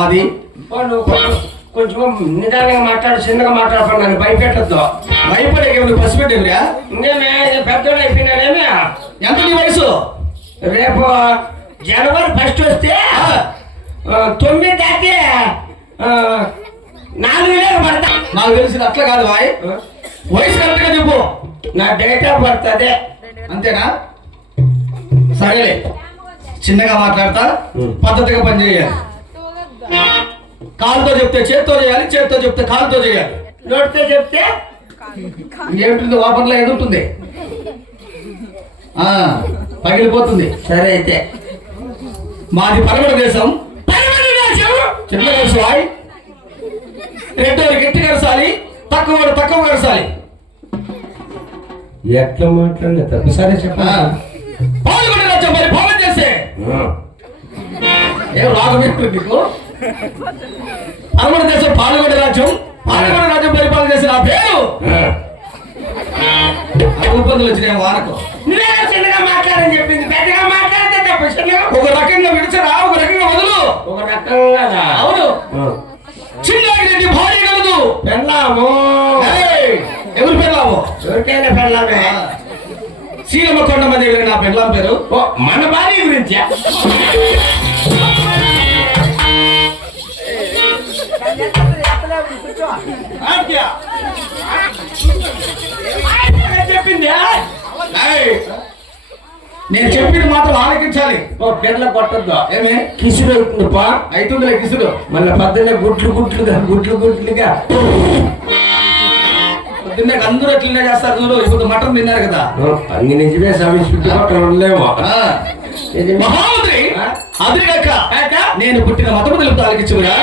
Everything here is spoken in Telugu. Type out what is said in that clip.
మాది. కొంచెం నిదానంగా మాట్లాడు, చిన్నగా మాట్లాడపడి నన్ను భయపెట్టద్దు. భయపడే పసిపెట్టేవిరా? ఇంకేమే పెద్దోడు అయిపోయినానేమే. ఎంత నీ వయసు? రేపు జనవరి 1 వస్తే 9 దాటి 4 వేలు పడతా. నాకు తెలిసిన అట్లా కాదు బాయ్, వయసు కరెక్ట్ గా చెప్పు. నా డేట్ ఆఫ్ బర్త్ అదే. అంతేనా? సరేలే, చిన్నగా మాట్లాడతా, పద్ధతిగా పని చేయాలి. కాలుతో చెప్తే చేత్తో చేయాలి, చేత్తో చెప్తే కాలుతో చేయాలి. నోటితో చెప్తే ఏమిటి వాపర్లో ఎదుగుతుంది, పగిలిపోతుంది. సరే అయితే మాది పరమడ దేశం. చిన్న కరసాలి, రెడ్డోలు గట్టి కరసాలి, తక్కువ తక్కువ కరసాలి. ఎట్లా మాట్లాడలే తప్పు. సరే చెప్ప. పాల్గొండ రాజ్యం మరి పాలన చేసే ఏం రాగం నీకు? పరమడ దేశం పాల్గొండ రాజ్యం, పాల్గొండ రాజ్యం పరిపాలన చేసే నా పేరు ఇబ్బందులు వచ్చినాయి వానకు. నువ్వే చిన్నగా మాట్లాడని చెప్పింది, పెద్దగా మాట్లాడితే తప్పు. చిన్నగా ఒక రకంగా విడిచరా, ఒక రకంగా వదులు. ఒక రకంగా. అవును, చిన్నగిరెడ్డి భార్య కలదు. పెళ్ళాము. ఎవరు పెళ్ళాము? ఎవరికైనా పెళ్ళామే. సీనమ్మ కొండమదేవి నా పెళ్ళాం పేరు. మన భార్య గురించి చెప్పింది. నేను చెప్పింది మాత్రం ఆలకించాలి. పిల్లల కొట్టద్దు. ఏమే కిసుడు అవుతుందిపా. అవుతుందిలే కిసుడు. మళ్ళీ పొద్దున్నే గుట్లుగా పొద్దున్నే అందరూ ఎట్లనే చేస్తారు చూడు. ఇప్పుడు మటన్ తిన్నారు కదా. అన్ని నిజమే స్వామి, చుట్టుపక్కల ఉండలేమో. మహామంత్రి అదిగాక నేను పుట్టిన మతము తెలుపుతా ఆలకించుగా.